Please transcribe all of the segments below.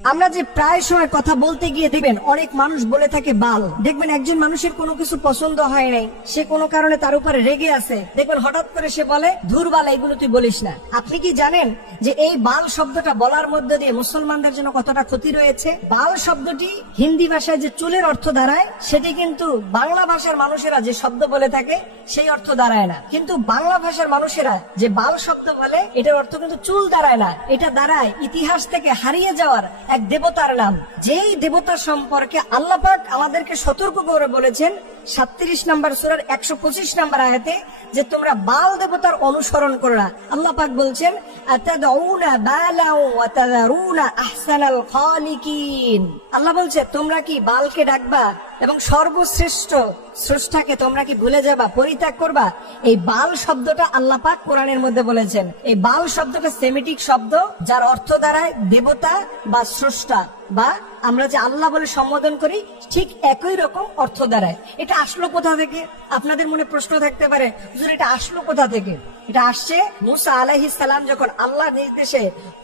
আমরা যে প্রায় সময় কথা বলতে গিয়ে দেখবেন অনেক মানুষ বলে থাকে বাল। দেখবেন একজন মানুষের কোনো কিছু পছন্দ হয় নাই, সে কোনো কারণে তার উপরে রেগে আছে, দেখবেন হঠাৎ করে সে বলে ধুর বাল, এগুলো তুই বলিস না। আপনি কি জানেন যে এই বাল শব্দটা বলার মধ্যে দিয়ে মুসলমানদের জন্য কতটা ক্ষতি রয়েছে? বাল শব্দটি হিন্দি ভাষায় যে চুলের অর্থ দাঁড়ায়, সেটি কিন্তু বাংলা ভাষার মানুষেরা যে শব্দ বলে থাকে সেই অর্থ দাঁড়ায় না। কিন্তু বাংলা ভাষার মানুষেরা যে বাল শব্দ বলে, এটার অর্থ কিন্তু চুল দাঁড়ায় না, এটা দাঁড়ায় ইতিহাস থেকে হারিয়ে যাওয়ার এক দেবতার নাম। যেই দেবতা সম্পর্কে আল্লাহ পাক আমাদেরকে সতর্ক করে বলেছেন 37 নম্বর সূরার 125 নম্বর আয়াতে যে তোমরা বাল দেবতার অনুসরণ করো না। আল্লাহ পাক বলছেন আতাদউনা বালাউ ওয়া তাযারুনা আহসানাল খালিকিন। আল্লাহ বলছে তোমরা কি বালকে ডাকবা এবং সর্বশ্রেষ্ঠ স্রষ্টাকে তোমরা কি ভুলে যাবা, পরিত্যাগ করবা? এই বাল শব্দটা আল্লাহ পাক কোরআনের মধ্যে বলেছেন। এই বাল শব্দটা সেমিটিক শব্দ, যার অর্থ দাঁড়ায় দেবতা বা স্রষ্টা, বা আমরা যে আল্লাহ বলে সম্বোধন করি ঠিক একই রকম অর্থ দাঁড়ায়। এটা আসলো কোথা থেকে? আপনাদের মনে প্রশ্ন থাকতে পারে, হুজুর এটা আসলো কোথা থেকে? এটা আসছে মুসা আলাইহিস সালাম যখন আল্লাহর নির্দেশে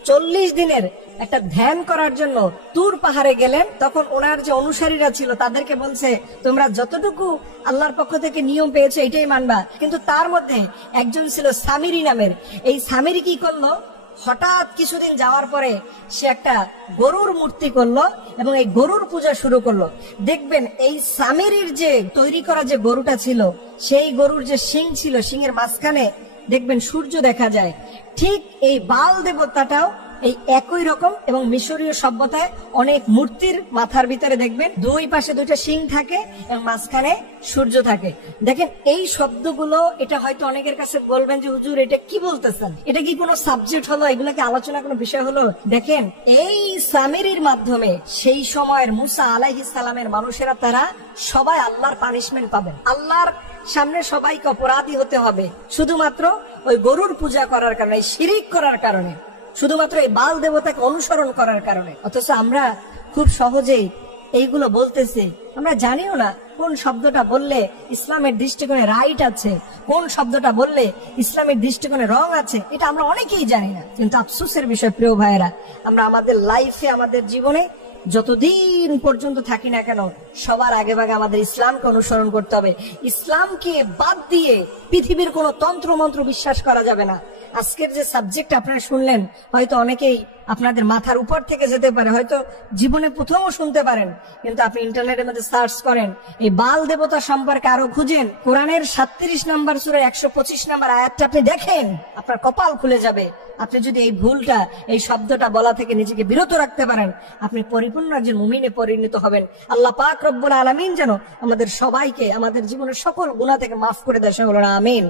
40 দিনের একটা ধ্যান করার জন্য তুর পাহাড়ে গেলেন, তখন ওনার যে অনুসারীরা ছিল তাদেরকে বলছে তোমরা যতটুকু আল্লাহর পক্ষ থেকে নিয়ম পেয়েছো এটাই মানবা। কিন্তু তার মধ্যে একজন ছিল সামিরি নামের। এই সামিরি কি করলো, হঠাৎ কিছুদিন যাওয়ার পরে সে একটা গরুর মূর্তি করলো এবং এই গরুর পূজা শুরু করলো। দেখবেন এই সামিরির যে তৈরি করা যে গরুটা ছিল, সেই গরুর যে শিং ছিল, শিংয়ের মাঝখানে দেখবেন সূর্য দেখা যায়। ঠিক এই বাল দেবতাটাও এই একই রকম, এবং মিশরীয় সভ্যতায় অনেক মূর্তির মাথার ভিতরে দেখবেন দুই পাশে দুইটা শিং থাকে এবং মাঝখানে সূর্য থাকে। দেখেন এই শব্দগুলো, এটা হয়তো অনেকের কাছে বলবেন যে হুজুর এটা কি বলতেছেন, এটা কি কোনো সাবজেক্ট হলো, এগুলোকে আলোচনা কোনো বিষয় হলো? দেখেন এই সামিরির মাধ্যমে সেই সময়ের মুসা আলাইহিস সালামের মানুষেরা তারা সবাই আল্লাহর পানিশমেন্ট পাবেন। আল্লাহর সামনে সবাইকে অপরাধী হতে হবে শুধুমাত্র ওই গরুর পূজা করার কারণে, শিরিক করার কারণে, শুধুমাত্র এই বাল দেবতাকে অনুসরণ করার কারণে। অথচ আমরা খুব সহজেই এইগুলো বলতেছি, আমরা জানিও না কোন শব্দটা বললে ইসলামের দৃষ্টিকোণে রাইট আছে, কোন শব্দটা বললে ইসলামের দৃষ্টিকোণে রং আছে, এটা আমরা অনেকেই জানি না। কিন্তু আফসোসের বিষয় প্রিয় ভাইয়েরা, আমরা আমাদের লাইফে, আমাদের জীবনে যতদিন পর্যন্ত থাকি না কেন, সবার আগে ভাগে আমাদের ইসলামকে অনুসরণ করতে হবে। ইসলামকে বাদ দিয়ে পৃথিবীর কোন তন্ত্র মন্ত্র বিশ্বাস করা যাবে না। আজকের যে সাবজেক্ট আপনারা শুনলেন, হয়তো অনেকেই আপনাদের মাথার উপর থেকে যেতে পারে, হয়তো জীবনে প্রথমও শুনতে পারেন, কিন্তু আপনি ইন্টারনেটের মধ্যে সার্চ করেন, এই বাল দেবতা সম্পর্কে আরো খুঁজেন, কোরআনের 37 নম্বর সূরার 125 নম্বর আয়াতটা আপনি দেখেন, আপনার কপাল খুলে যাবে। আপনি যদি এই ভুলটা, এই শব্দটা বলা থেকে নিজেকে বিরত রাখতে পারেন, আপনি পরিপূর্ণ একজন মুমিনে পরিণত হবেন। আল্লাহ পাক রব্বুল আলামিন যেন আমাদের সবাইকে আমাদের জীবনের সকল গুনাহ থেকে মাফ করে দেয়। আমিন।